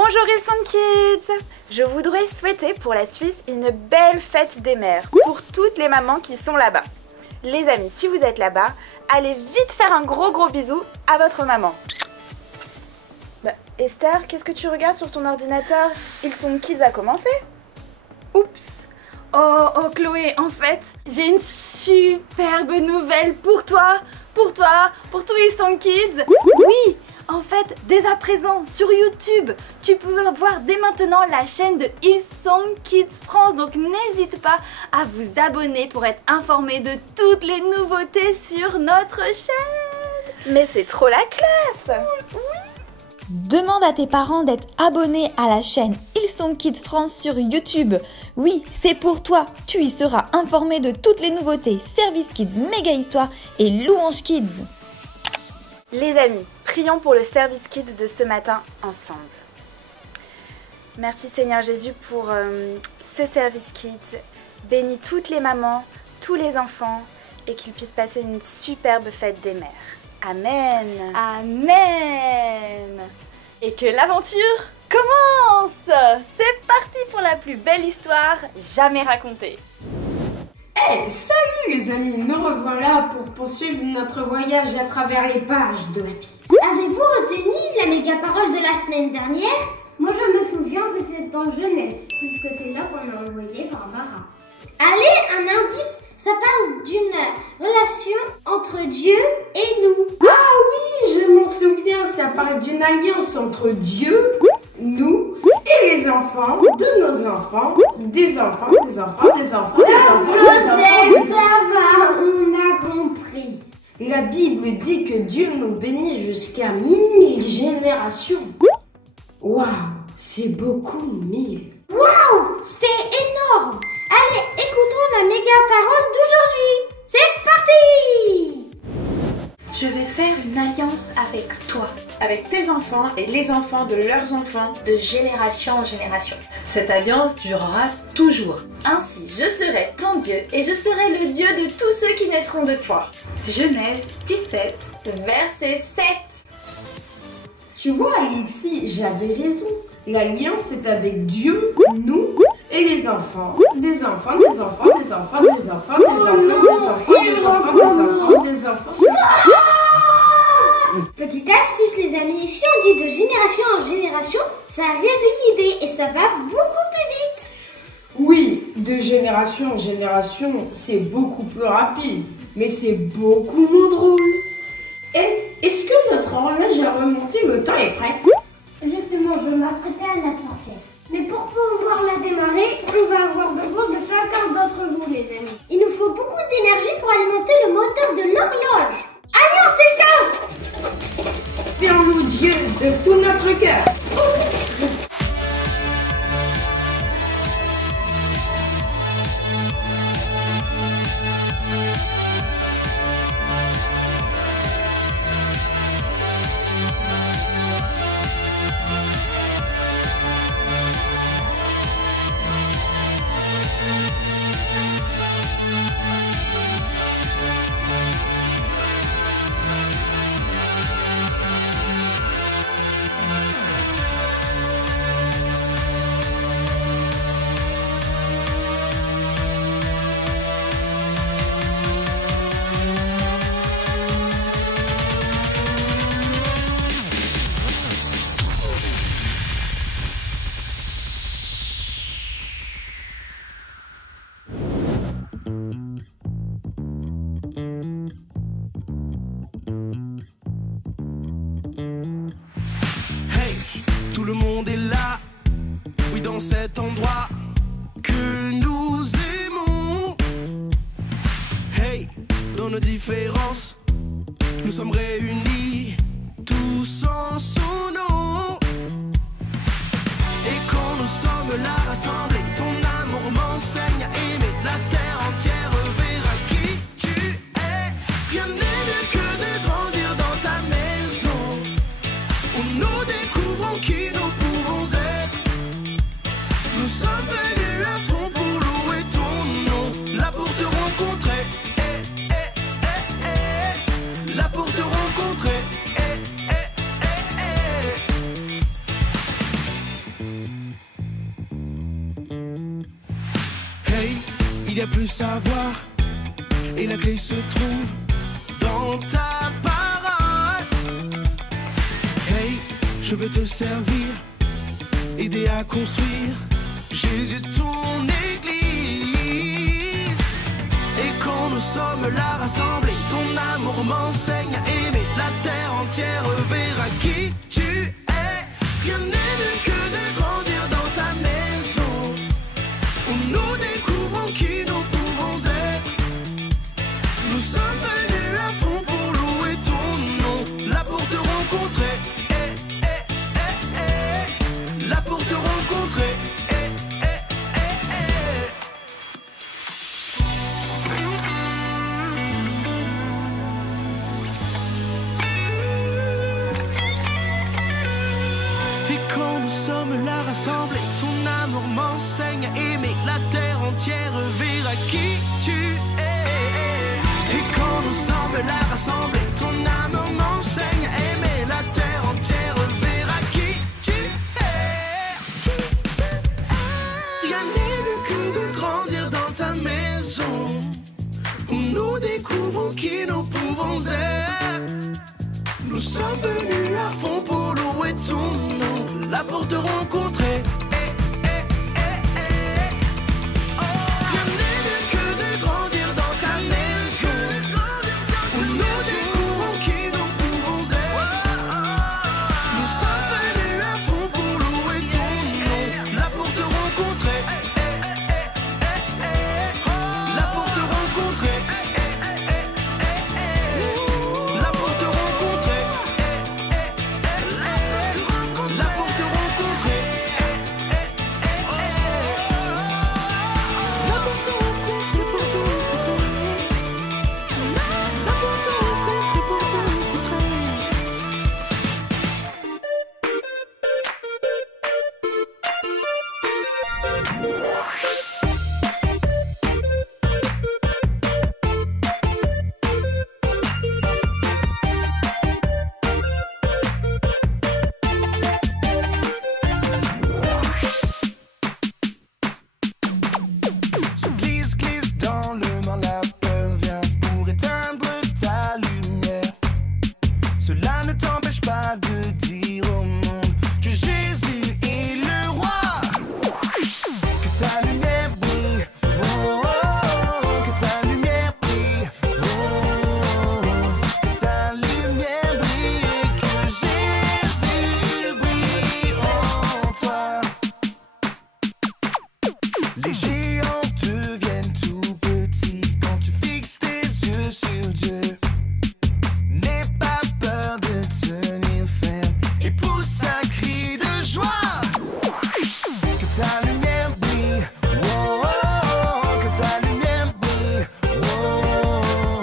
Bonjour Hillsong Kids! Je voudrais souhaiter pour la Suisse une belle fête des mères pour toutes les mamans qui sont là-bas. Les amis, si vous êtes là-bas, allez vite faire un gros bisou à votre maman. Esther, qu'est-ce que tu regardes sur ton ordinateur? Hillsong Kids a commencé? Oups! Oh Chloé, en fait, j'ai une superbe nouvelle pour toi, pour tous Hillsong Kids. Oui, en fait, dès à présent, sur YouTube, tu peux voir dès maintenant la chaîne de Hillsong Kids France. Donc n'hésite pas à vous abonner pour être informé de toutes les nouveautés sur notre chaîne. Mais c'est trop la classe! Oui. Demande à tes parents d'être abonnés à la chaîne Hillsong Kids France sur YouTube. Oui, c'est pour toi. Tu y seras informé de toutes les nouveautés, Service Kids, Méga Histoire et Louange Kids. Les amis, prions pour le Service Kids de ce matin ensemble. Merci Seigneur Jésus pour ce Service Kids. Bénis toutes les mamans, tous les enfants et qu'ils puissent passer une superbe fête des mères. Amen. Amen. Et que l'aventure commence. C'est parti pour la plus belle histoire jamais racontée. Hey, salut les amis, nous revoilà pour poursuivre notre voyage à travers les pages de la Bible. Avez-vous retenu la méga parole de la semaine dernière? Moi je me souviens que c'est en Genèse, puisque c'est là qu'on a envoyé Barbara. Allez, un indice, ça parle d'une relation entre Dieu et nous. Ah oui, je m'en souviens, ça parle d'une alliance entre Dieu, nous et les enfants, de nos enfants, des enfants, des enfants, des enfants, des enfants, des enfants. Ça va, on a compris. La Bible dit que Dieu nous bénit jusqu'à 1000 générations. Waouh, c'est beaucoup 1000. Waouh, c'est énorme. Allez, écoutons la méga parole d'aujourd'hui. C'est parti! Je vais faire une alliance avec toi, avec tes enfants et les enfants de leurs enfants, de génération en génération. Cette alliance durera toujours. Ainsi, je serai ton Dieu et je serai le Dieu de tous ceux qui naîtront de toi. Genèse 17, verset 7. Tu vois Alexis, j'avais raison. L'alliance est avec Dieu, nous et les enfants, des enfants, des enfants, des enfants, des enfants, des enfants, des enfants, des enfants, des enfants, des enfants. Petite astuce les amis, si on dit de génération en génération, ça résume l'idée et ça va beaucoup plus vite. Oui, de génération en génération, c'est beaucoup plus rapide, mais c'est beaucoup moins drôle. Et est-ce que notre horloge a remonté, le temps est prêt? Justement, je m'apprêtais à la sortir. Mais pour pouvoir la démarrer, on va avoir besoin de chacun d'entre vous, les amis. Il nous faut beaucoup d'énergie pour alimenter le moteur de l'horloge. Allez, c'est ça! Servons Dieu de tout notre cœur. Tout le monde est là, oui, dans cet endroit que nous aimons. Hey, dans nos différences, nous sommes réunis, tous en son nom. Et quand nous sommes là rassemblés, ton amour m'enseigne à aimer. La terre entière verra qui tu es. Rien n'est mieux que de grandir dans ta maison, où nous découvrons qui nous pouvons être. Nous sommes venus à fond pour louer ton nom, là pour te rencontrer, là pour te rencontrer, y a plus à voir et la clé se trouve dans ta parole. Hey, je veux te servir, aider à construire Jésus ton église. Et quand nous sommes là rassemblés, ton amour m'enseigne à aimer. La terre entière verra qui tu es. Rien n'est mieux que de grandir dans ta maison, où nous découvrons qui nous pouvons être. Nous sommes venus à fond pour louer ton nom, là pour te rencontrer, là pour te rencontrer, Et quand nous sommes là rassemblés, ton amour m'enseigne à aimer. La terre entière verra qui tu es. Et quand nous sommes là rassemblés, ton amour m'enseigne à aimer. La terre entière verra qui tu es. Rien n'est mieux que de grandir dans ta maison, où nous découvrons qui nous pouvons être. Nous sommes venus à fond pour louer ton nom, là pour te rencontrer. Rien n'est mieux que de grandir dans ta maison, où nous découvrons qui nous pouvons être. Nous sommes venus à fond pour louer ton nom, là pour te rencontrer. Là pour te rencontrer. Là pour te rencontrer. Là pour te rencontrer. Là pour te rencontrer, pour te rencontrer. Là pour te rencontrer, pour te Se glisse, glisse dans le mal, la peur vient pour éteindre ta lumière. Cela ne t'empêche pas de dire au monde que Jésus est le roi. Que ta lumière brille, oh, oh, oh, que ta lumière brille, oh, oh, que ta lumière brille et que Jésus brille en toi. Les géants deviennent tout petits quand tu fixes tes yeux sur Dieu. N'aie pas peur de tenir ferme et pousse un cri de joie. Que ta lumière brille, oh, oh, oh, que ta lumière brille, oh, oh,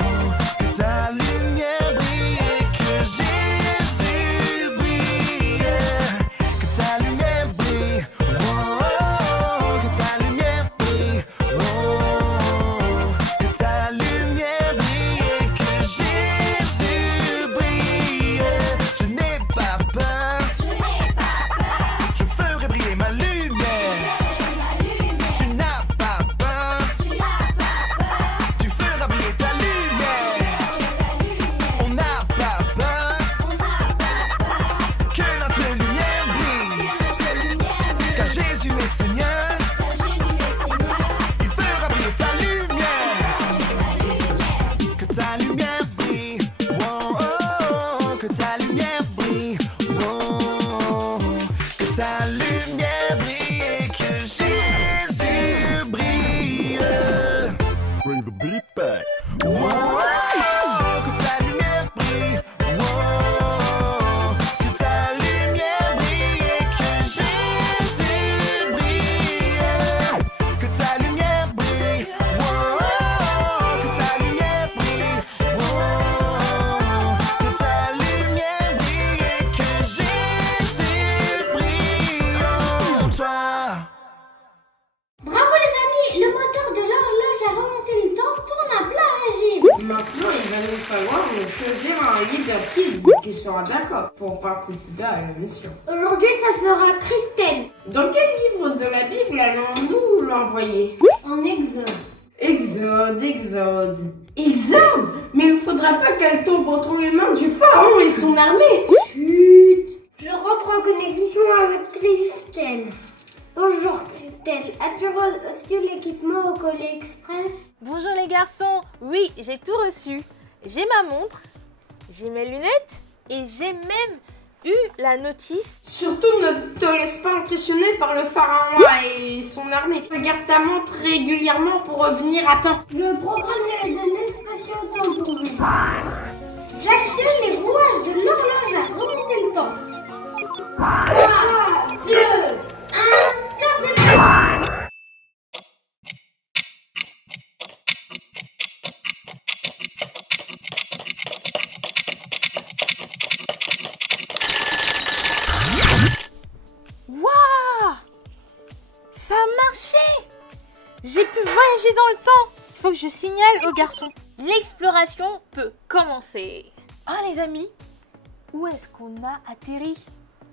que ta lumière brille et que Jésus brille. Que ta lumière brille, oh, oh, oh, que ta lumière brille, oh, que ta lumière brille et que Jésus brille. Je n'ai pas peur, je ferai briller ma lumière. Tu n'as pas peur, tu feras briller ta lumière. On n'a pas peur que notre lumière brille, car Jésus est Seigneur. Il fera briller sa lumière. Que ta lumière brille, oh, oh, oh, que ta lumière brille, oh, oh, que ta lumière brille et que Jésus brille. Bring the beat back. Oh, oh, oh, que ta lumière brille, oh, oh, que ta lumière brille et que Jésus brille. Que ta lumière brille, oh, oh, que ta lumière brille, oh, que ta lumière brille et que Jésus brille en toi. Bravo les amis, le moteur de l'horloge a remonté le temps, tourne à plein régime. Maintenant, il va nous falloir choisir un leader kid qui sera d'accord pour participer à l'émission. Aujourd'hui, ça sera Christelle, Dans quel livre de la Bible allons-nous l'envoyer? en Exode. Exode, Exode. Exode? Mais il ne faudra pas qu'elle tombe entre les mains du pharaon et son armée. Chut. Je rentre en connexion avec Christelle. Bonjour Christelle, as-tu reçu l'équipement au colis express? Bonjour les garçons, oui, j'ai tout reçu. J'ai ma montre, j'ai mes lunettes et j'ai même eu la notice. Surtout ne te laisse pas impressionner par le pharaon et son armée. Regarde ta montre régulièrement pour revenir à temps. Je programme les données spatio-temps pour vous. J'actionne les rouages de l'horloge à remonter le temps. 3, 2, 1, top. Ça a marché! J'ai pu voyager dans le temps. Il faut que je signale aux garçons. L'exploration peut commencer. Oh les amis, où est-ce qu'on a atterri?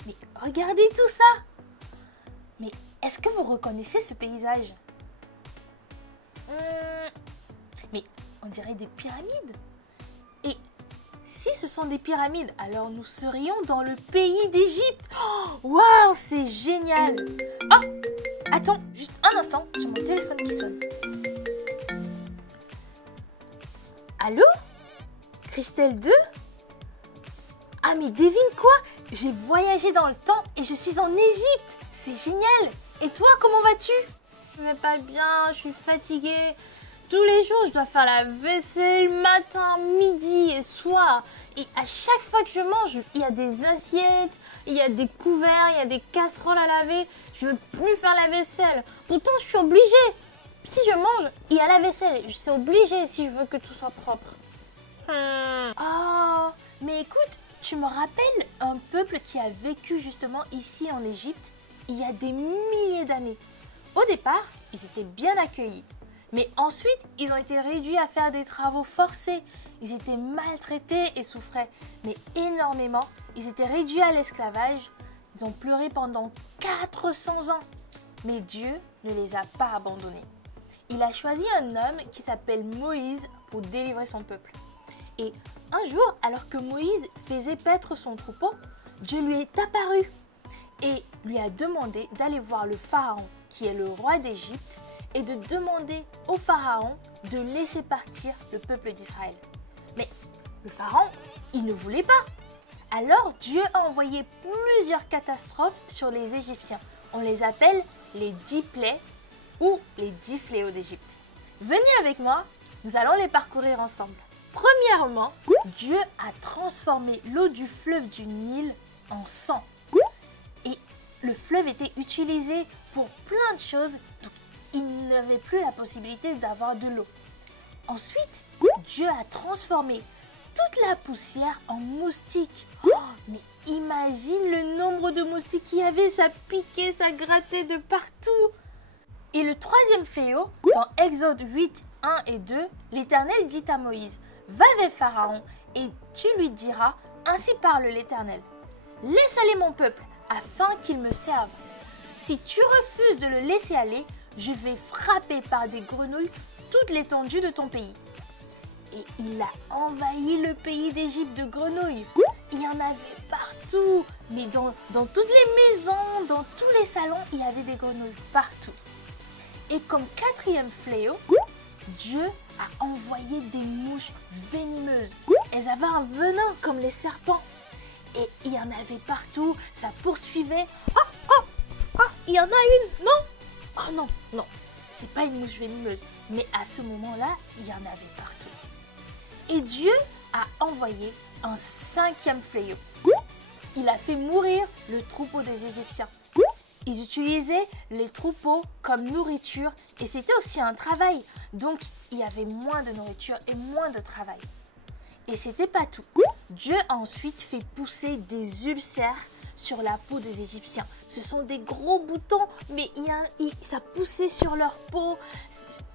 Mais regardez tout ça! Mais est-ce que vous reconnaissez ce paysage? Mais on dirait des pyramides. Et si ce sont des pyramides, alors nous serions dans le pays d'Égypte. Waouh, c'est génial! Oh! Attends, juste un instant, j'ai mon téléphone qui sonne. Allô? Christelle 2? Ah mais devine quoi? J'ai voyagé dans le temps et je suis en Égypte. C'est génial. Et toi, comment vas-tu? Je vais pas bien, je suis fatiguée. Tous les jours, je dois faire la vaisselle matin, midi et soir. Et à chaque fois que je mange, il y a des assiettes, il y a des couverts, il y a des casseroles à laver. Je veux plus faire la vaisselle. Pourtant, je suis obligée. Si je mange, il y a la vaisselle. Je suis obligée si je veux que tout soit propre. Oh, mais écoute, tu me rappelles un peuple qui a vécu justement ici en Égypte il y a des milliers d'années. Au départ, ils étaient bien accueillis. Mais ensuite, ils ont été réduits à faire des travaux forcés. Ils étaient maltraités et souffraient, mais énormément. Ils étaient réduits à l'esclavage. Ils ont pleuré pendant 400 ans. Mais Dieu ne les a pas abandonnés. Il a choisi un homme qui s'appelle Moïse pour délivrer son peuple. Et un jour, alors que Moïse faisait paître son troupeau, Dieu lui est apparu et lui a demandé d'aller voir le pharaon, qui est le roi d'Égypte, et de demander au pharaon de laisser partir le peuple d'Israël. Mais le pharaon, il ne voulait pas. Alors Dieu a envoyé plusieurs catastrophes sur les Égyptiens. On les appelle les 10 plaies ou les 10 fléaux d'Égypte. Venez avec moi, nous allons les parcourir ensemble. Premièrement, Dieu a transformé l'eau du fleuve du Nil en sang. Et le fleuve était utilisé pour plein de choses, donc il n'avait plus la possibilité d'avoir de l'eau. Ensuite, Dieu a transformé toute la poussière en moustiques. Oh, mais imagine le nombre de moustiques qu'il y avait, ça piquait, ça grattait de partout. Et le troisième fléau, dans Exode 8, 1 et 2, l'Éternel dit à Moïse, « Va vers Pharaon et tu lui diras, ainsi parle l'Éternel, laisse aller mon peuple afin qu'il me serve. Si tu refuses de le laisser aller, je vais frapper par des grenouilles toute l'étendue de ton pays. » Et il a envahi le pays d'Égypte de grenouilles. Il y en avait partout, mais dans toutes les maisons, dans tous les salons, il y avait des grenouilles partout. Et comme quatrième fléau, Dieu a envoyé des mouches venimeuses. Elles avaient un venin comme les serpents. Et il y en avait partout, ça poursuivait. Il y en a une, non? Oh non, non, c'est pas une mouche venimeuse. Mais à ce moment-là, il y en avait partout. Et Dieu a envoyé un cinquième fléau. Il a fait mourir le troupeau des Égyptiens. Ils utilisaient les troupeaux comme nourriture et c'était aussi un travail. Donc, il y avait moins de nourriture et moins de travail. Et c'était pas tout. Dieu a ensuite fait pousser des ulcères sur la peau des Égyptiens. Ce sont des gros boutons, mais ça poussait sur leur peau.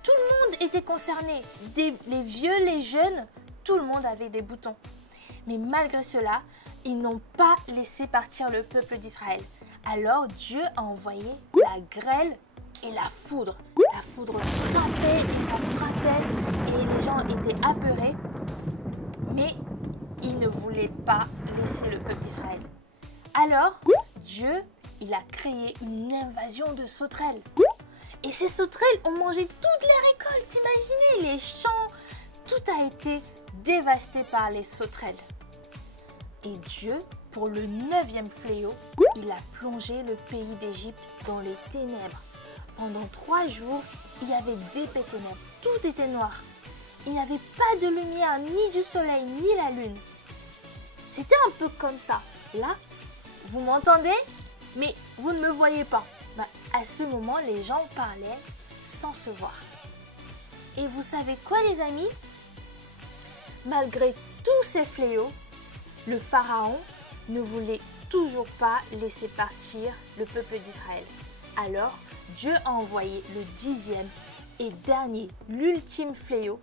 Tout le monde était concerné. Les vieux, les jeunes, tout le monde avait des boutons. Mais malgré cela, ils n'ont pas laissé partir le peuple d'Israël. Alors Dieu a envoyé la grêle et la foudre. La foudre frappait et ça frappait et les gens étaient apeurés. Mais ils ne voulaient pas laisser le peuple d'Israël. Alors, Dieu, il a créé une invasion de sauterelles. Et ces sauterelles ont mangé toutes les récoltes, imaginez, les champs, tout a été dévasté par les sauterelles. Et Dieu, pour le 9e fléau, il a plongé le pays d'Égypte dans les ténèbres. Pendant 3 jours, il y avait d'épais ténèbres, tout était noir. Il n'y avait pas de lumière, ni du soleil, ni la lune. C'était un peu comme ça. Là, vous m'entendez? Mais vous ne me voyez pas. À ce moment, les gens parlaient sans se voir. Et vous savez quoi, les amis? Malgré tous ces fléaux, le pharaon ne voulait toujours pas laisser partir le peuple d'Israël. Alors, Dieu a envoyé le 10e et dernier, l'ultime fléau.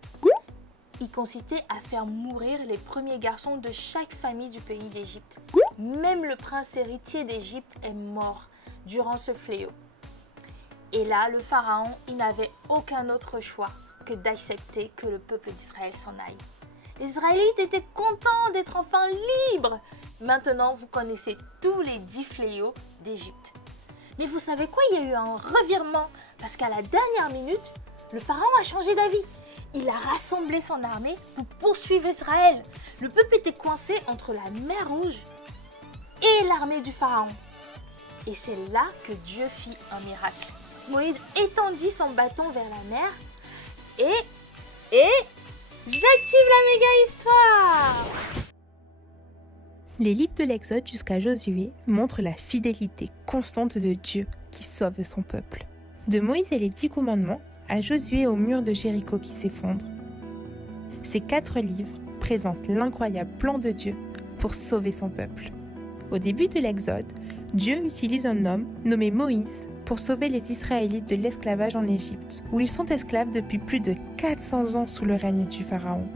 Il consistait à faire mourir les premiers garçons de chaque famille du pays d'Égypte. Même le prince héritier d'Égypte est mort durant ce fléau. Et là, le pharaon, il n'avait aucun autre choix que d'accepter que le peuple d'Israël s'en aille. Les Israélites étaient contents d'être enfin libres. Maintenant, vous connaissez tous les 10 fléaux d'Égypte. Mais vous savez quoi? Il y a eu un revirement parce qu'à la dernière minute, le pharaon a changé d'avis. Il a rassemblé son armée pour poursuivre Israël. Le peuple était coincé entre la mer Rouge et l'armée du pharaon. Et c'est là que Dieu fit un miracle. Moïse étendit son bâton vers la mer et j'active la méga histoire. Les livres de l'Exode jusqu'à Josué montrent la fidélité constante de Dieu qui sauve son peuple. De Moïse et les 10 commandements à Josué au mur de Jéricho qui s'effondre. Ces 4 livres présentent l'incroyable plan de Dieu pour sauver son peuple. Au début de l'Exode, Dieu utilise un homme nommé Moïse pour sauver les Israélites de l'esclavage en Égypte, où ils sont esclaves depuis plus de 400 ans sous le règne du Pharaon.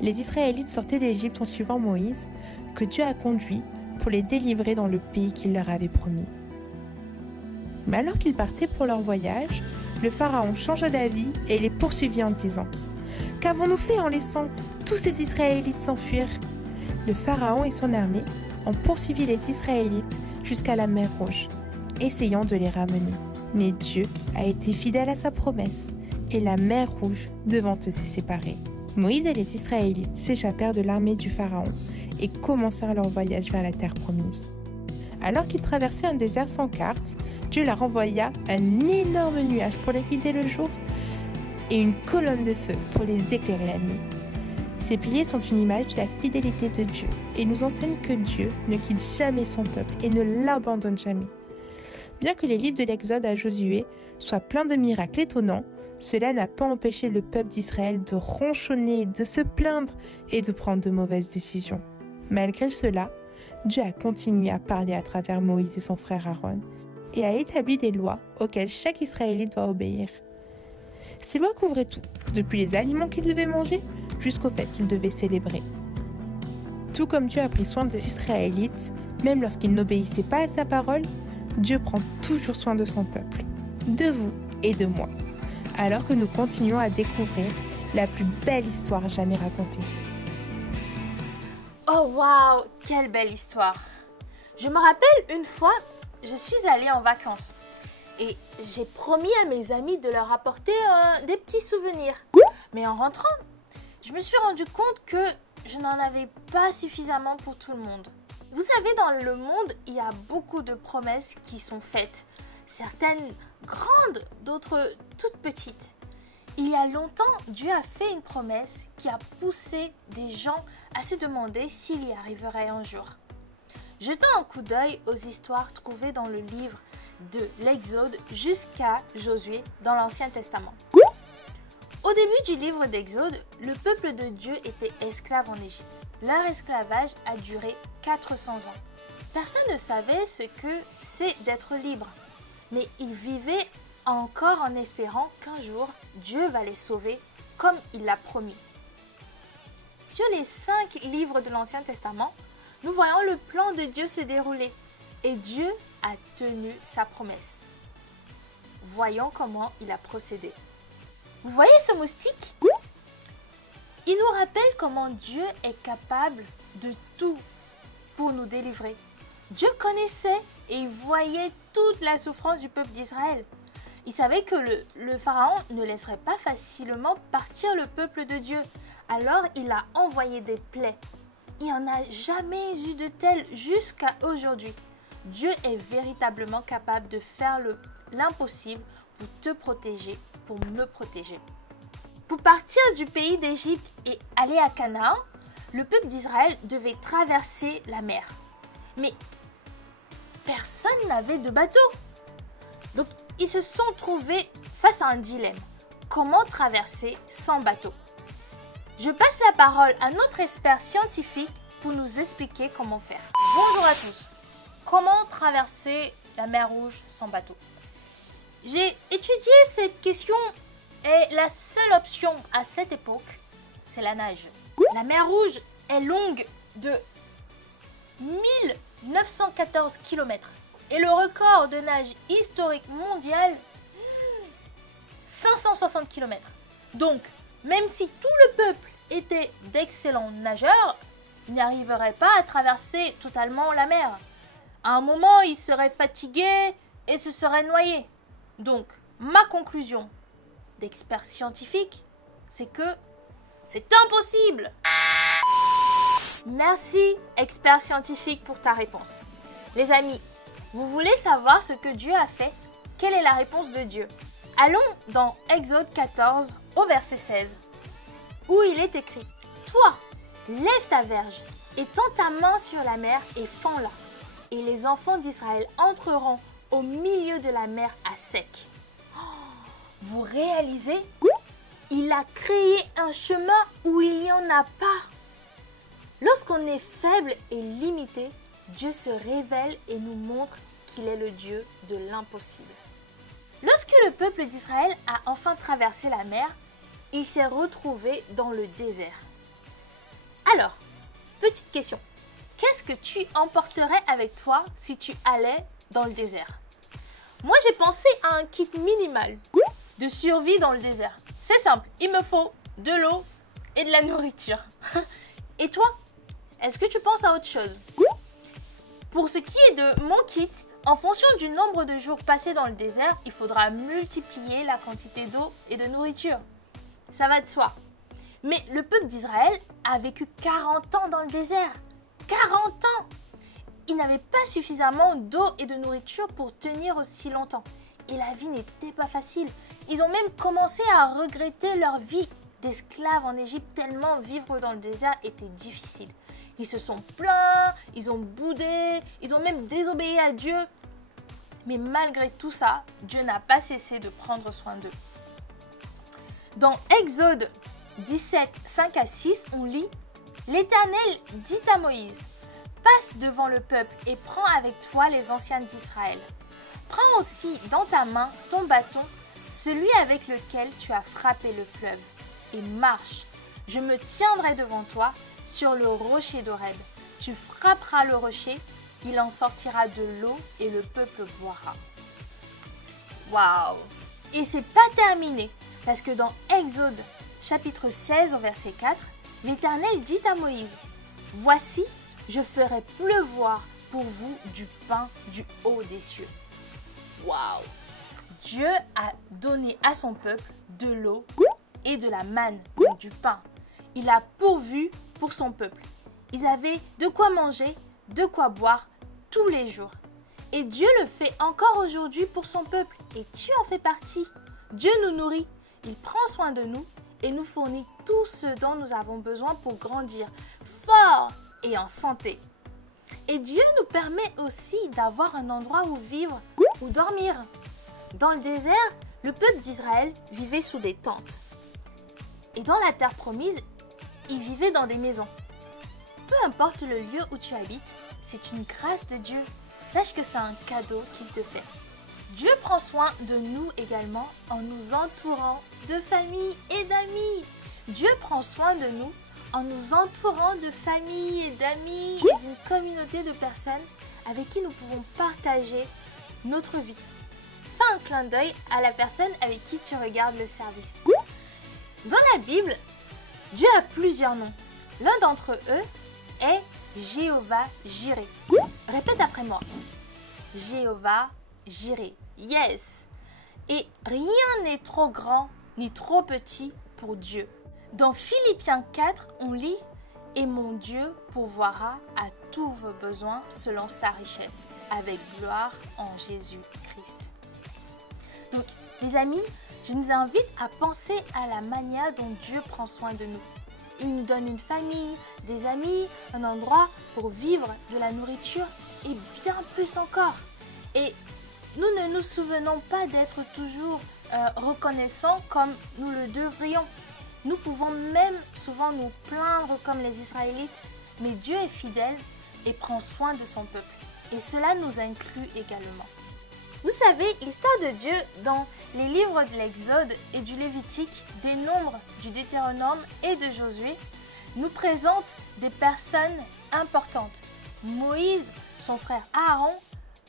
Les Israélites sortaient d'Égypte en suivant Moïse, que Dieu a conduit pour les délivrer dans le pays qu'il leur avait promis. Mais alors qu'ils partaient pour leur voyage, le Pharaon changea d'avis et les poursuivit en disant « Qu'avons-nous fait en laissant tous ces Israélites s'enfuir ?» Le Pharaon et son armée ont poursuivi les Israélites jusqu'à la mer Rouge, essayant de les ramener. Mais Dieu a été fidèle à sa promesse et la mer Rouge devant eux s'est séparée. Moïse et les Israélites s'échappèrent de l'armée du Pharaon et commencèrent leur voyage vers la terre promise. Alors qu'ils traversaient un désert sans carte, Dieu leur envoya un énorme nuage pour les guider le jour et une colonne de feu pour les éclairer la nuit. Ces piliers sont une image de la fidélité de Dieu et nous enseignent que Dieu ne quitte jamais son peuple et ne l'abandonne jamais. Bien que les livres de l'Exode à Josué soient pleins de miracles étonnants, cela n'a pas empêché le peuple d'Israël de ronchonner, de se plaindre et de prendre de mauvaises décisions. Malgré cela, Dieu a continué à parler à travers Moïse et son frère Aaron et a établi des lois auxquelles chaque Israélite doit obéir. Ces lois couvraient tout, depuis les aliments qu'ils devaient manger jusqu'au fait qu'ils devaient célébrer. Tout comme Dieu a pris soin des Israélites, même lorsqu'ils n'obéissaient pas à sa parole, Dieu prend toujours soin de son peuple, de vous et de moi, alors que nous continuons à découvrir la plus belle histoire jamais racontée. Oh waouh, quelle belle histoire! Je me rappelle une fois, je suis allée en vacances et j'ai promis à mes amis de leur apporter des petits souvenirs. Mais en rentrant, je me suis rendu compte que je n'en avais pas suffisamment pour tout le monde. Vous savez, dans le monde, il y a beaucoup de promesses qui sont faites. Certaines grandes, d'autres toutes petites. Il y a longtemps, Dieu a fait une promesse qui a poussé des gens à se demander s'il y arriverait un jour. Jetant un coup d'œil aux histoires trouvées dans le livre de l'Exode jusqu'à Josué dans l'Ancien Testament. Au début du livre d'Exode, le peuple de Dieu était esclave en Égypte. Leur esclavage a duré 400 ans. Personne ne savait ce que c'est d'être libre, mais ils vivaient encore en espérant qu'un jour, Dieu va les sauver comme il l'a promis. Sur les 5 livres de l'Ancien Testament, nous voyons le plan de Dieu se dérouler et Dieu a tenu sa promesse. Voyons comment il a procédé. Vous voyez ce moustique? Il nous rappelle comment Dieu est capable de tout pour nous délivrer. Dieu connaissait et voyait toute la souffrance du peuple d'Israël. Il savait que le pharaon ne laisserait pas facilement partir le peuple de Dieu. Alors il a envoyé des plaies. Il n'y en a jamais eu de telles jusqu'à aujourd'hui. Dieu est véritablement capable de faire l'impossible pour te protéger, pour me protéger. Pour partir du pays d'Égypte et aller à Canaan, le peuple d'Israël devait traverser la mer. Mais personne n'avait de bateau. Donc ils se sont trouvés face à un dilemme. Comment traverser sans bateau? Je passe la parole à notre expert scientifique pour nous expliquer comment faire. Bonjour à tous. Comment traverser la mer Rouge sans bateau? J'ai étudié cette question et la seule option à cette époque, c'est la nage. La mer Rouge est longue de 1914 km et le record de nage historique mondial, 560 km. Donc, même si tout le peuple était d'excellents nageurs, ils n'arriveraient pas à traverser totalement la mer. À un moment, ils seraient fatigués et se seraient noyés. Donc, ma conclusion d'expert scientifique, c'est que c'est impossible. Merci, expert scientifique, pour ta réponse. Les amis, vous voulez savoir ce que Dieu a fait? Quelle est la réponse de Dieu? Allons dans Exode 14 au verset 16, où il est écrit: Toi, lève ta verge et tends ta main sur la mer et fends-la, et les enfants d'Israël entreront au milieu de la mer à sec. Vous réalisez? Il a créé un chemin où il n'y en a pas. Lorsqu'on est faible et limité, Dieu se révèle et nous montre qu'il est le Dieu de l'impossible. Lorsque le peuple d'Israël a enfin traversé la mer, il s'est retrouvé dans le désert. Alors, petite question, qu'est-ce que tu emporterais avec toi si tu allais dans le désert? Moi, j'ai pensé à un kit minimal de survie dans le désert. C'est simple, il me faut de l'eau et de la nourriture. Et toi, est-ce que tu penses à autre chose? Pour ce qui est de mon kit, en fonction du nombre de jours passés dans le désert, il faudra multiplier la quantité d'eau et de nourriture. Ça va de soi. Mais le peuple d'Israël a vécu 40 ans dans le désert. 40 ans! Ils n'avaient pas suffisamment d'eau et de nourriture pour tenir aussi longtemps. Et la vie n'était pas facile. Ils ont même commencé à regretter leur vie d'esclaves en Égypte tellement vivre dans le désert était difficile. Ils se sont plaints, ils ont boudé, ils ont même désobéi à Dieu. Mais malgré tout ça, Dieu n'a pas cessé de prendre soin d'eux. Dans Exode 17, 5 à 6, on lit « L'Éternel dit à Moïse, passe devant le peuple et prends avec toi les anciens d'Israël. Prends aussi dans ta main ton bâton, celui avec lequel tu as frappé le fleuve, et marche. Je me tiendrai devant toi sur le rocher d'Horeb. Tu frapperas le rocher, il en sortira de l'eau et le peuple boira. » Waouh! Et c'est pas terminé, parce que dans Exode chapitre 16 au verset 4, l'Éternel dit à Moïse, « Voici, je ferai pleuvoir pour vous du pain du haut des cieux. » Waouh! Dieu a donné à son peuple de l'eau et de la manne, donc du pain. Il a pourvu pour son peuple. Ils avaient de quoi manger, de quoi boire tous les jours. Et Dieu le fait encore aujourd'hui pour son peuple. Et tu en fais partie. Dieu nous nourrit, il prend soin de nous et nous fournit tout ce dont nous avons besoin pour grandir fort et en santé. Et Dieu nous permet aussi d'avoir un endroit où vivre, où dormir. Dans le désert, le peuple d'Israël vivait sous des tentes. Et dans la terre promise, ils vivaient dans des maisons. Peu importe le lieu où tu habites, c'est une grâce de Dieu. Sache que c'est un cadeau qu'il te fait. Dieu prend soin de nous également en nous entourant de famille et d'amis. Dieu prend soin de nous en nous entourant de famille et d'amis et d'une communauté de personnes avec qui nous pouvons partager notre vie. Fin un clin d'œil à la personne avec qui tu regardes le service. Dans la Bible, Dieu a plusieurs noms. L'un d'entre eux est Jéhovah Jireh. Répète après moi. Jéhovah Jireh. Yes. Et rien n'est trop grand ni trop petit pour Dieu. Dans Philippiens 4, on lit « Et mon Dieu pourvoira à tous vos besoins selon sa richesse, avec gloire en Jésus-Christ. » Donc, les amis, je nous invite à penser à la manière dont Dieu prend soin de nous. Il nous donne une famille, des amis, un endroit pour vivre, de la nourriture et bien plus encore. Et nous ne nous souvenons pas d'être toujours reconnaissants comme nous le devrions. Nous pouvons même souvent nous plaindre comme les Israélites, mais Dieu est fidèle et prend soin de son peuple. Et cela nous inclut également. Vous savez, l'histoire de Dieu dans les livres de l'Exode et du Lévitique, des Nombres, du Deutéronome et de Josué, nous présente des personnes importantes. Moïse, son frère Aaron,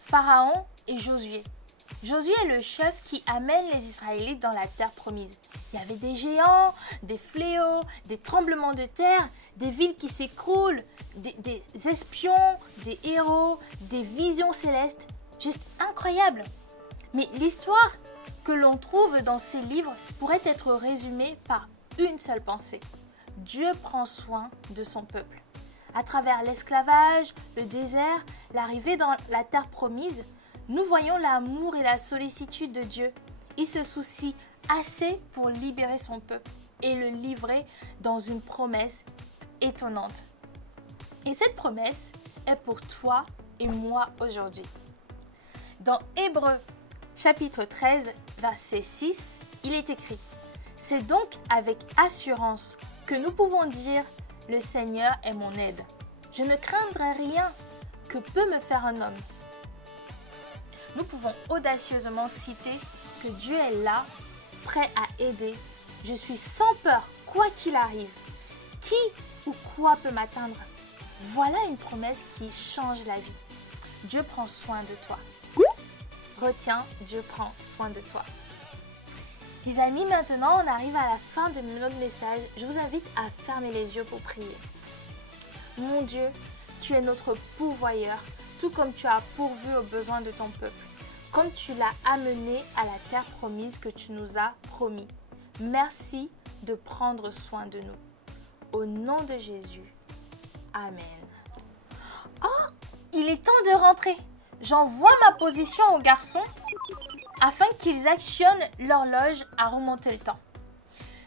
Pharaon et Josué. Josué est le chef qui amène les Israélites dans la terre promise. Il y avait des géants, des fléaux, des tremblements de terre, des villes qui s'écroulent, des espions, des héros, des visions célestes. Juste incroyable. Mais l'histoire que l'on trouve dans ces livres pourrait être résumée par une seule pensée. Dieu prend soin de son peuple. À travers l'esclavage, le désert, l'arrivée dans la terre promise, nous voyons l'amour et la sollicitude de Dieu. Il se soucie assez pour libérer son peuple et le livrer dans une promesse étonnante. Et cette promesse est pour toi et moi aujourd'hui. Dans Hébreux chapitre 13, verset 6, il est écrit « C'est donc avec assurance que nous pouvons dire « Le Seigneur est mon aide. Je ne craindrai rien que peut me faire un homme. » Nous pouvons audacieusement citer que Dieu est là, prêt à aider. Je suis sans peur, quoi qu'il arrive. Qui ou quoi peut m'atteindre? Voilà une promesse qui change la vie. Dieu prend soin de toi. Retiens, Dieu prend soin de toi. Les amis, maintenant on arrive à la fin de notre message. Je vous invite à fermer les yeux pour prier. Mon Dieu, tu es notre pourvoyeur, tout comme tu as pourvu aux besoins de ton peuple, comme tu l'as amené à la terre promise que tu nous as promis. Merci de prendre soin de nous. Au nom de Jésus. Amen. Oh, il est temps de rentrer. J'envoie ma position aux garçons afin qu'ils actionnent l'horloge à remonter le temps.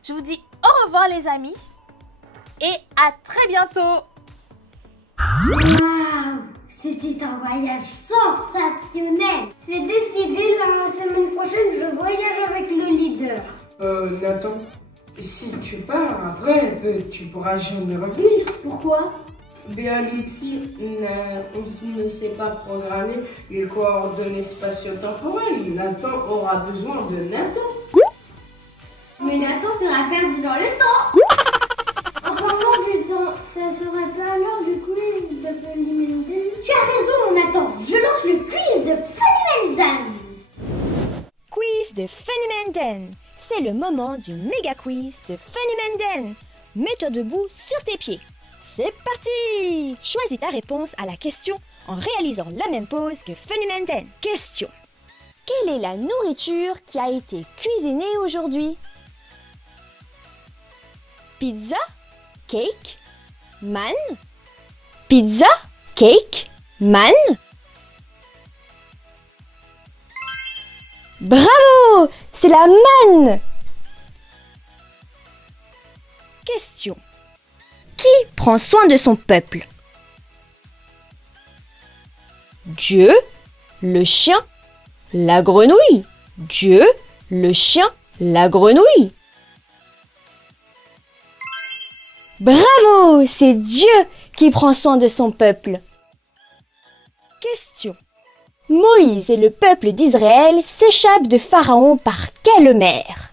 Je vous dis au revoir les amis et à très bientôt. Waouh, c'était un voyage sensationnel. C'est décidé, la semaine prochaine, je voyage avec le leader. Nathan, si tu pars après, tu pourras jamais revenir. Pourquoi? Alexis, on ne sait pas programmer les coordonnées spatio-temporelles. Nathan aura besoin de Nathan. Mais Nathan sera perdu dans le temps. En parlant du temps, ça serait pas l'heure du quiz de Funny Menden? Tu as raison, Nathan. Je lance le quiz de Funny Menden. Quiz de Funny Menden. C'est le moment du méga quiz de Funny Menden. Mets-toi debout sur tes pieds. C'est parti! Choisis ta réponse à la question en réalisant la même pose que Funny Menden. Question. Quelle est la nourriture qui a été cuisinée aujourd'hui? Pizza? Cake? Man? Pizza? Cake? Man? Bravo! C'est la manne! Question. Qui prend soin de son peuple? Dieu, le chien, la grenouille. Dieu, le chien, la grenouille. Bravo! C'est Dieu qui prend soin de son peuple. Question. Moïse et le peuple d'Israël s'échappent de Pharaon par quelle mer?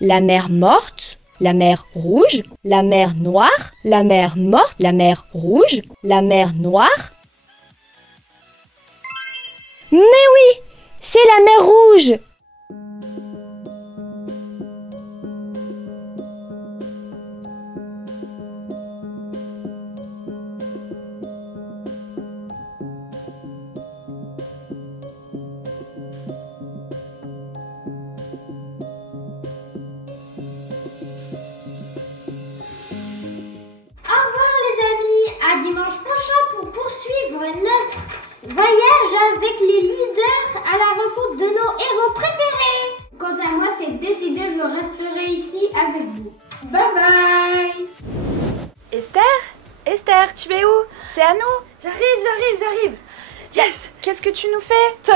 La mer morte? La mer rouge, la mer noire, la mer morte, la mer rouge, la mer noire. Mais oui, c'est la mer rouge.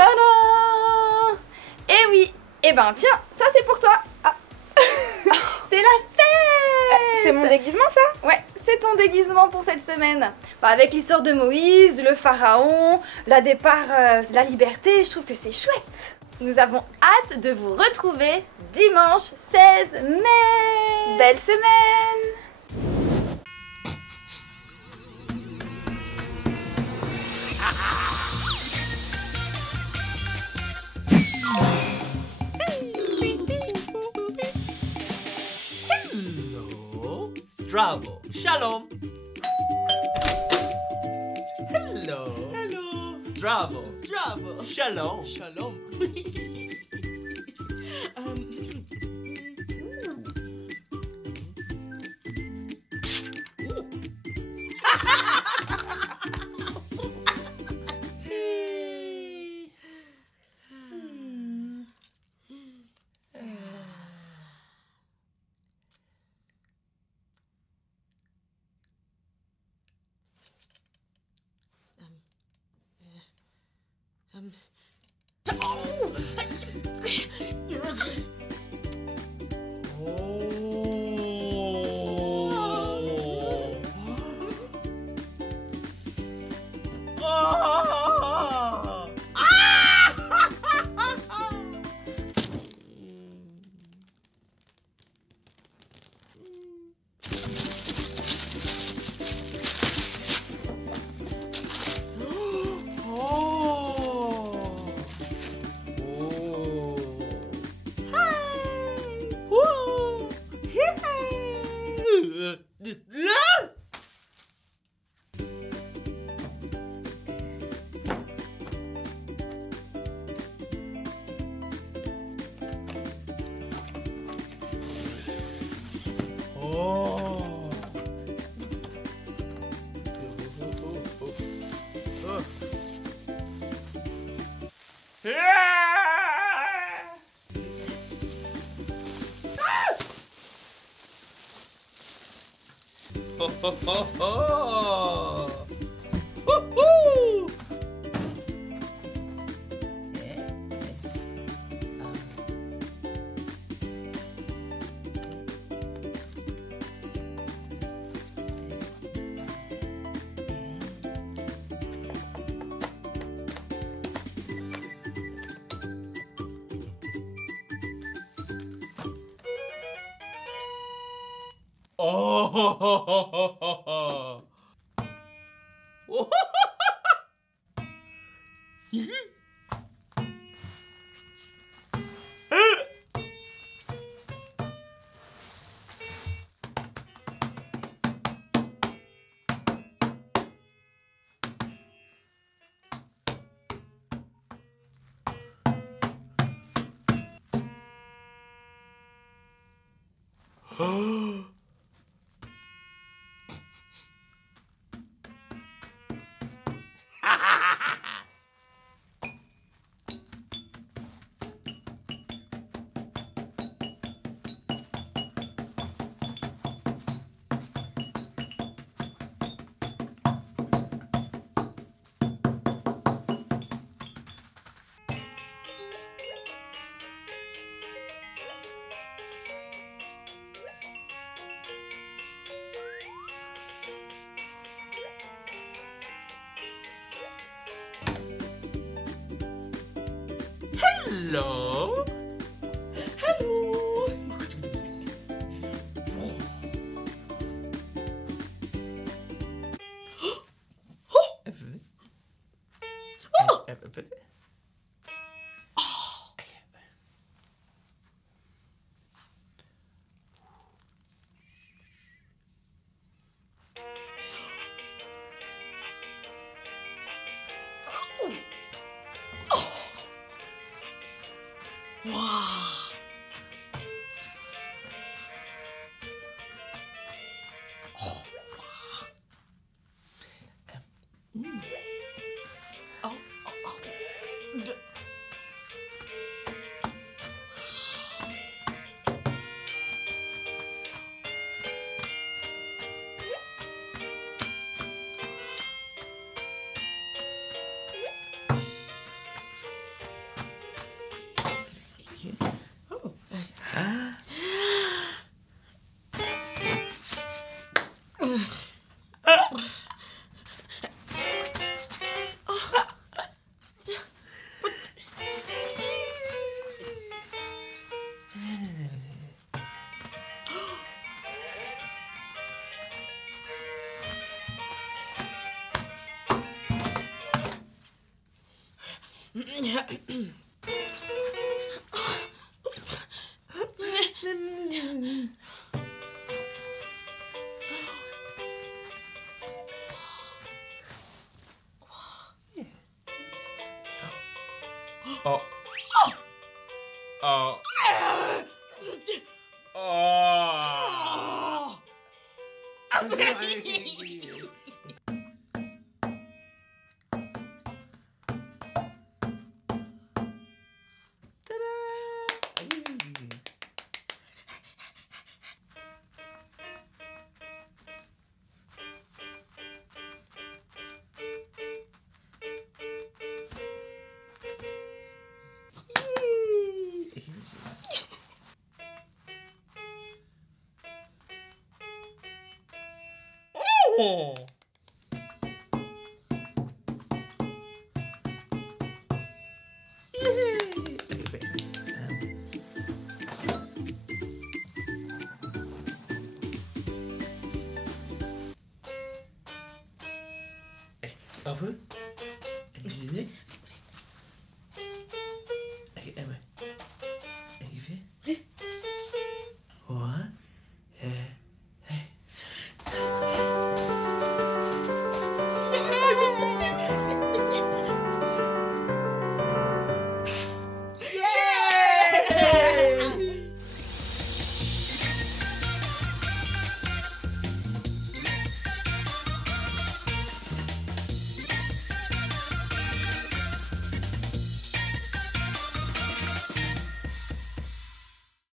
Tadam! Eh oui, eh ben tiens, ça c'est pour toi. Ah. C'est la fête! C'est mon déguisement ça? Ouais, c'est ton déguisement pour cette semaine. Bah, avec l'histoire de Moïse, le pharaon, la départ, la liberté, je trouve que c'est chouette. Nous avons hâte de vous retrouver dimanche 16 mai. Belle semaine! Hello, Stravo, Shalom. Hello, hello, Stravo, Stravo, Shalom, Shalom. Ho ho ho ho! Woohoo! Oh ho ho ho ho ho ho! Oh, oh. Hello? Hello? Oh. Oh. Oh. Oh.